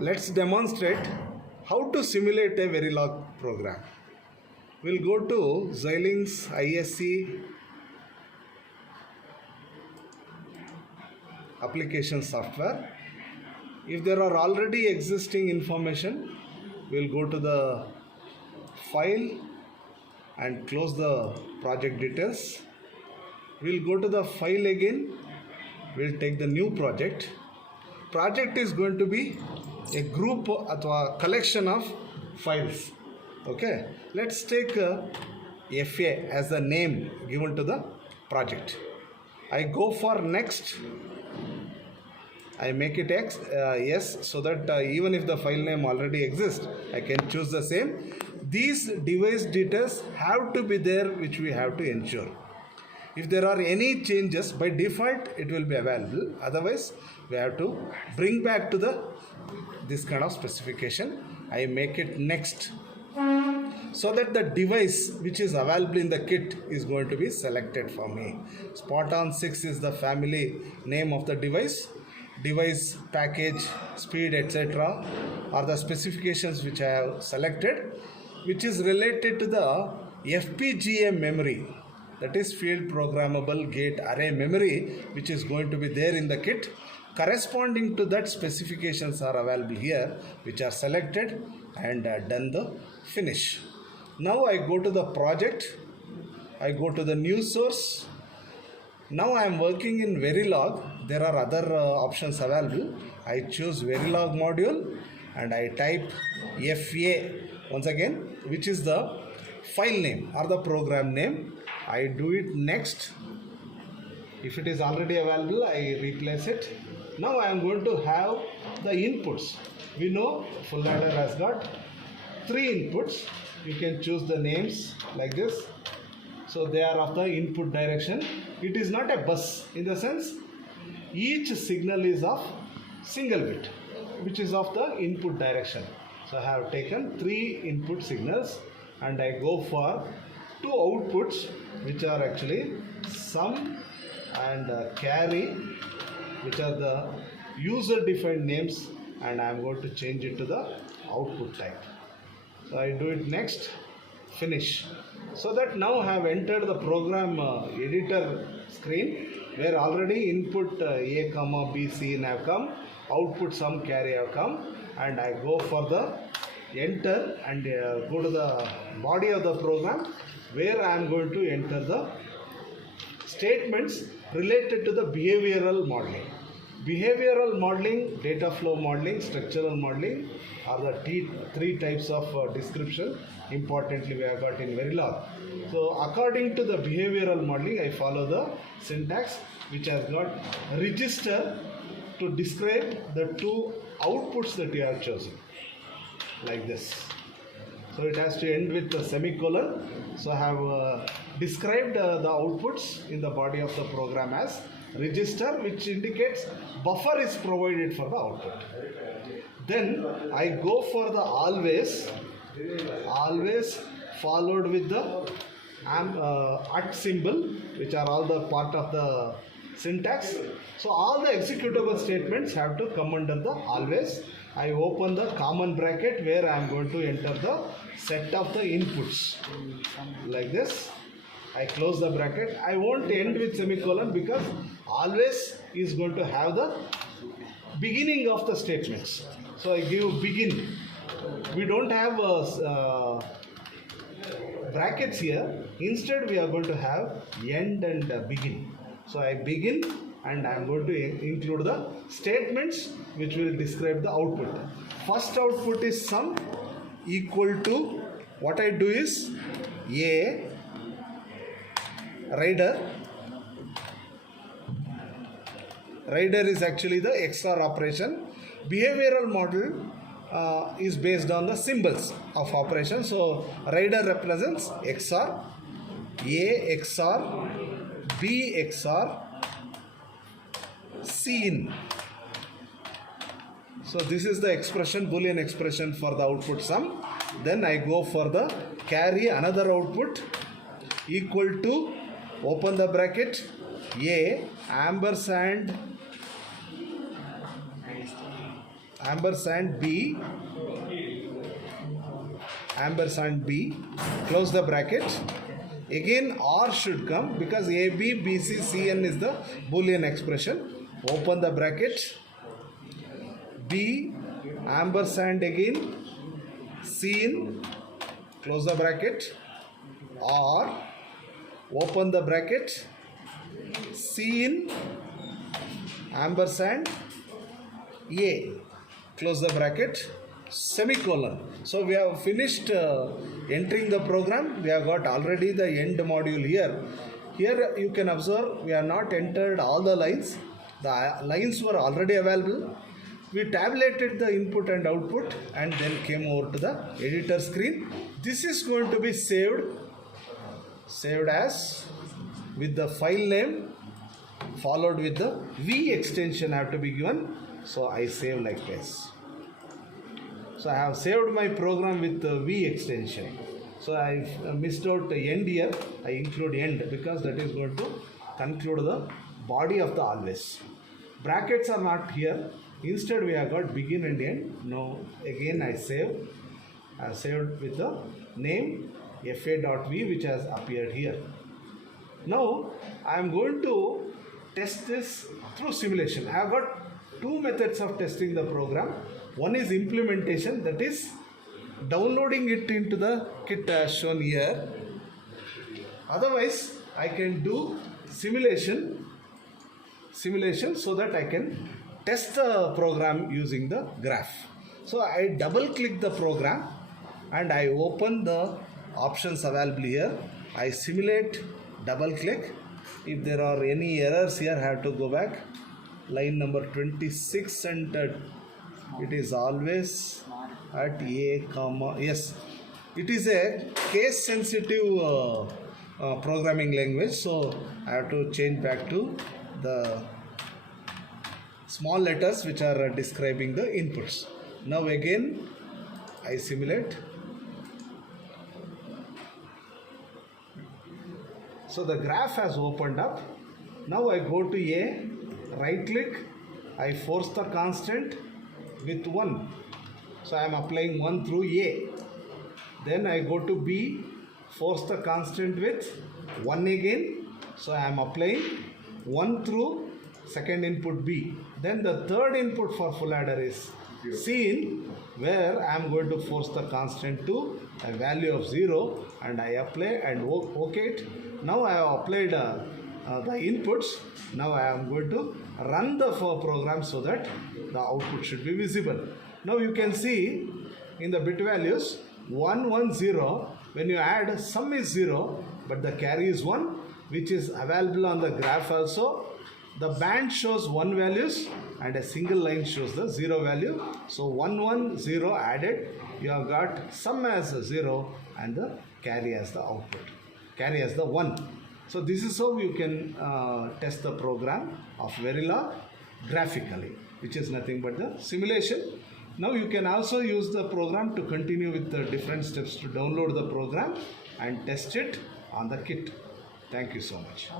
let's demonstrate how to simulate a Verilog program. We'll go to Xilinx ISC application software. If there are already existing information, we'll go to the file and close the project details. We'll go to the file again. We'll take the new project. Project is going to be a group or a collection of files. Okay, let's take FA as the name given to the project. I go for next. I make it yes, so that even if the file name already exists, I can choose the same. These device details have to be there, which we have to ensure. If there are any changes, by default it will be available. Otherwise, we have to bring back to this kind of specification. I make it next, so that the device which is available in the kit is going to be selected for me. Spoton 6 is the family name of the device. Device, package, speed, etc. are the specifications which I have selected, which is related to the FPGA memory, that is field programmable gate array memory, which is going to be there in the kit. Corresponding to that, specifications are available here, which are selected and done the finish. Now I go to the project, I go to the new source. Now I am working in Verilog. There are other options available. I choose Verilog module and I type FA once again, which is the file name or the program name. I do it next. If it is already available, I replace it. Now I am going to have the inputs. We know full adder has got 3 inputs. You can choose the names like this. So they are of the input direction. It is not a bus in the sense each signal is of single bit, which is of the input direction. So I have taken 3 input signals and I go for 2 outputs, which are actually sum and carry, which are the user defined names, and I am going to change it to the output type. So I do it next, finish. So that now I have entered the program editor screen, where already input A, B, C have come, output sum carry have come, and I go for the enter and go to the body of the program, where I am going to enter the statements related to the behavioral modeling. Behavioral modeling, data flow modeling, structural modeling are the 3 types of description. Importantly, we have got in Verilog. So according to the behavioral modeling, I follow the syntax, which has got register to describe the 2 outputs that you have chosen, like this. So it has to end with the semicolon. So I have described the outputs in the body of the program as register, which indicates buffer is provided for the output. Then I go for the always followed with the at symbol, which are all the part of the syntax. So all the executable statements have to come under the always. I open the common bracket where I am going to enter the set of the inputs like this. I close the bracket. I won't end with semicolon because always is going to have the beginning of the statements. So I give begin. We don't have brackets here. Instead, we are going to have end and begin. So I begin and I am going to include the statements which will describe the output. First output is sum equal to, what I do is A rider is actually the XOR operation. Behavioral model is based on the symbols of operation. So rider represents XOR, A XOR, B XOR, C in. So this is the expression, Boolean expression for the output sum. Then I go for the carry, another output equal to, open the bracket, A ampersand ampersand B, ampersand B, close the bracket. Again R should come because A, B, B, C, C, N is the Boolean expression. Open the bracket. B, ampersand again, C in, close the bracket. R, open the bracket. C in, ampersand, A, close the bracket, semicolon. So we have finished entering the program. We have got already the end module here. Here you can observe we have not entered all the lines. The lines were already available. We tabulated the input and output and then came over to the editor screen. This is going to be saved as with the file name followed with the V extension have to be given. So I save like this. So I have saved my program with the V extension. So I missed out the end here. I include end because that is going to conclude the body of the always. Brackets are not here. Instead we have got begin and end. Now again I save. I have saved with the name fa.v which has appeared here. Now I am going to test this through simulation. I have got two methods of testing the program. One is implementation, that is downloading it into the kit as shown here. Otherwise I can do simulation so that I can test the program using the graph. So I double click the program and I open the options available here. I simulate, double click. If there are any errors here, I have to go back. Line number 26 and it is always at A comma. Yes, it is a case sensitive programming language. So I have to change back to the small letters which are describing the inputs. Now again I simulate. So the graph has opened up. Now I go to A, right click, I force the constant with 1. So I am applying 1 through A. Then I go to B, force the constant with 1 again. So I am applying 1 through second input B. Then the third input for full adder is C in, where I am going to force the constant to a value of 0 and I apply and OK it. Now I have applied the inputs. Now I am going to run the program so that the output should be visible. Now you can see in the bit values 1, 1, 0. When you add, sum is 0 but the carry is 1, which is available on the graph also. The band shows 1 values and a single line shows the 0 value. So 1, 1, 0 added. You have got sum as 0 and the carry as the output. Carry as the 1. So this is how you can test the program of Verilog graphically, which is nothing but the simulation. Now you can also use the program to continue with the different steps to download the program and test it on the kit. Thank you so much.